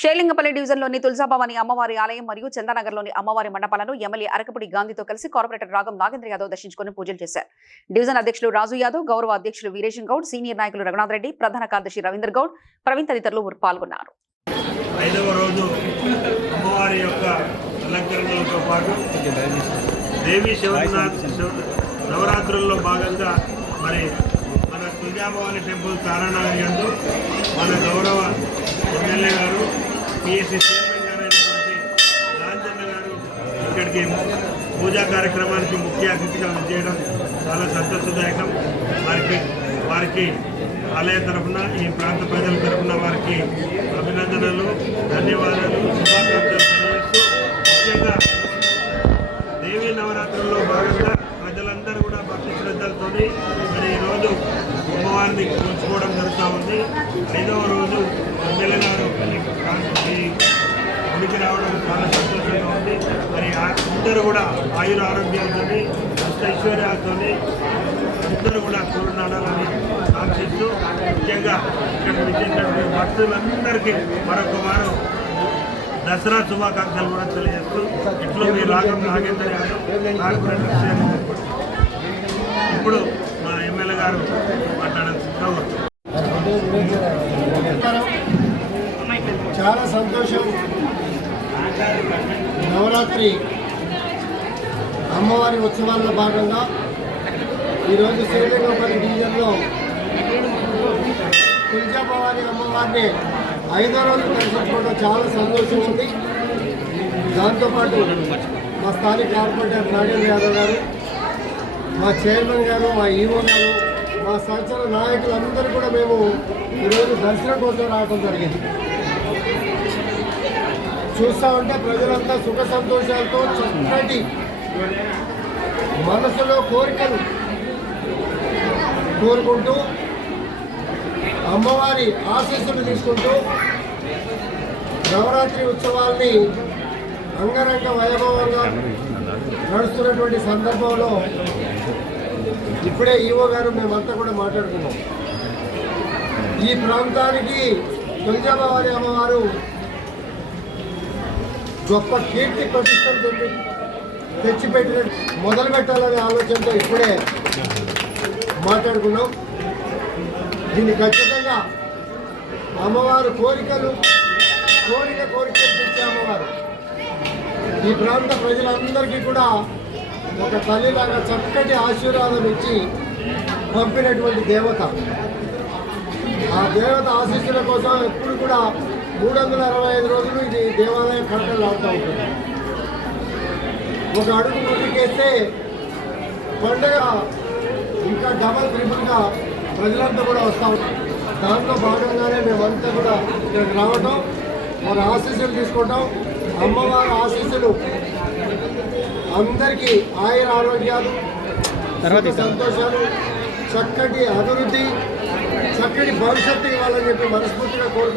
షేలింగపల్లి డివిజన్లోని తులజాభవాని అమ్మవారి ఆలయం మరియు చందానగర్లోని అమ్మవారి మండపాలను ఎమ్మెల్యే అరకపుడి గాంధీతో కలిసి కార్పొరేటర్ రాగం నాగేంద్ర యాదవ్ దర్శించుకుని పూజలు చేశారు. డివిజన్ అధ్యక్షులు రాజు యాదవ్, గౌరవ అధ్యక్షులు వీరేశం గౌడ్, సీనియర్ నాయకులు రఘునాథ్ రెడ్డి, ప్రధాన కార్యదర్శి రవీందర్ గౌడ్, ప్రవీణ్ తదితరులు పాల్గొన్నారు. ఐదవ రోజు అమ్మవారి యొక్క అలంకరణలతో పాటు దేవి నవరాత్రుల్లో భాగంగా మన తులజాభవాని టెంపుల్ తారానగర్ యందు మన గౌరవ ఎమ్మెల్యే గారు పిఎస్సి చైర్మన్ గారు అయినటువంటి రాజన్న గారు ఇక్కడికి పూజా కార్యక్రమానికి ముఖ్య అతిథిగా చేయడం చాలా సంతోషదాయకం. వారికి ఆలయ తరఫున, ఈ ప్రాంత ప్రజల తరఫున వారికి అభినందనలు, ధన్యవాదాలు, శుభాకాంక్షలు తెలియజేస్తూ, ముఖ్యంగా దేవీ నవరాత్రుల్లో భాగంగా ప్రజలందరూ కూడా భక్తి శ్రద్ధలతో మరి ఈరోజు అమ్మవారిని కొలుచుకోవడం జరుగుతూ ఉంది. 5వ రోజు ఎమ్మెల్యే గారు ఈ గుడికి రావడం చాలా సంతోషంగా ఉంది. మరి అందరూ కూడా ఆయుర ఆరోగ్యాలతో, ఐశ్వర్యాలతో అందరూ కూడా కోరునాడాలని ఆశిస్తూ, ముఖ్యంగా ఇక్కడ విచ్చేసినటువంటి భక్తులందరికీ మరొక వారం దసరా శుభాకాంక్షలు కూడా తెలియజేస్తూ, ఇట్లో మీ రాగం నాగేంద్ర యాదవ్, కార్పొరేటర్. ఇప్పుడు మా ఎమ్మెల్యే గారు మాట్లాడాల్సిందిగా కోరుతున్నాం. చాలా సంతోషం. నవరాత్రి అమ్మవారి ఉత్సవాల్లో భాగంగా ఈరోజు శ్రీలింగపల్లి డివిజన్లో తులజాభవాని అమ్మవారిని 5వ రోజు దర్శించుకోవడం చాలా సంతోషం ఉంది. దాంతోపాటు మా స్థానిక కార్పొరేటర్ నాగేంద్ర యాదవ్ గారు, మా చైర్మన్ గారు, మా ఈవో గారు, మా సంచలన నాయకులందరూ కూడా మేము ఈరోజు దర్శనం కోసం రావడం జరిగింది. చూస్తూ ఉంటే ప్రజలంతా సుఖ సంతోషాలతో చక్కటి మనసులో కోరికలు కోరుకుంటూ, అమ్మవారి ఆశీస్సులు తీసుకుంటూ నవరాత్రి ఉత్సవాల్ని అంగరంగ వైభవంగా నడుస్తున్నటువంటి సందర్భంలో ఇప్పుడే ఈవో గారు మేమంతా కూడా మాట్లాడుకున్నాం. ఈ ప్రాంతానికి తులజాభవాని అమ్మవారు గొప్ప కీర్తి ప్రతిష్టలు తెచ్చిపెట్టిన మొదలు పెట్టాలనే ఆలోచనతో ఇప్పుడే మాట్లాడుకున్నాం. దీన్ని ఖచ్చితంగా అమ్మవారు కోరికలు తెచ్చే అమ్మవారు ఈ ప్రాంత ప్రజలందరికీ కూడా ఒక తల్లిలాగా చక్కటి ఆశీర్వాదం ఇచ్చి పంపినటువంటి దేవత. ఆ దేవత ఆశీస్సుల కోసం ఎప్పుడు కూడా 365 రోజులు ఇది దేవాలయం కట్టలు ఆడుతూ ఉంటుంది. ఒక అడుగు ముందుకేస్తే పండుగ ఇంకా డబల్ ట్రిపుల్గా ప్రజలంతా కూడా వస్తూ ఉంటారు. దాంట్లో భాగంగానే మేమంతా కూడా ఇక్కడికి రావటం, వారి ఆశీస్సులు తీసుకోవటం. అమ్మవారి ఆశీస్సులు అందరికీ ఆయుర ఆరోగ్యాలు, సంతోషాలు, చక్కటి అభివృద్ధి, చక్కటి భవిష్యత్తు ఇవ్వాలని చెప్పి మనస్ఫూర్తిగా కోరుకుంటున్నాం.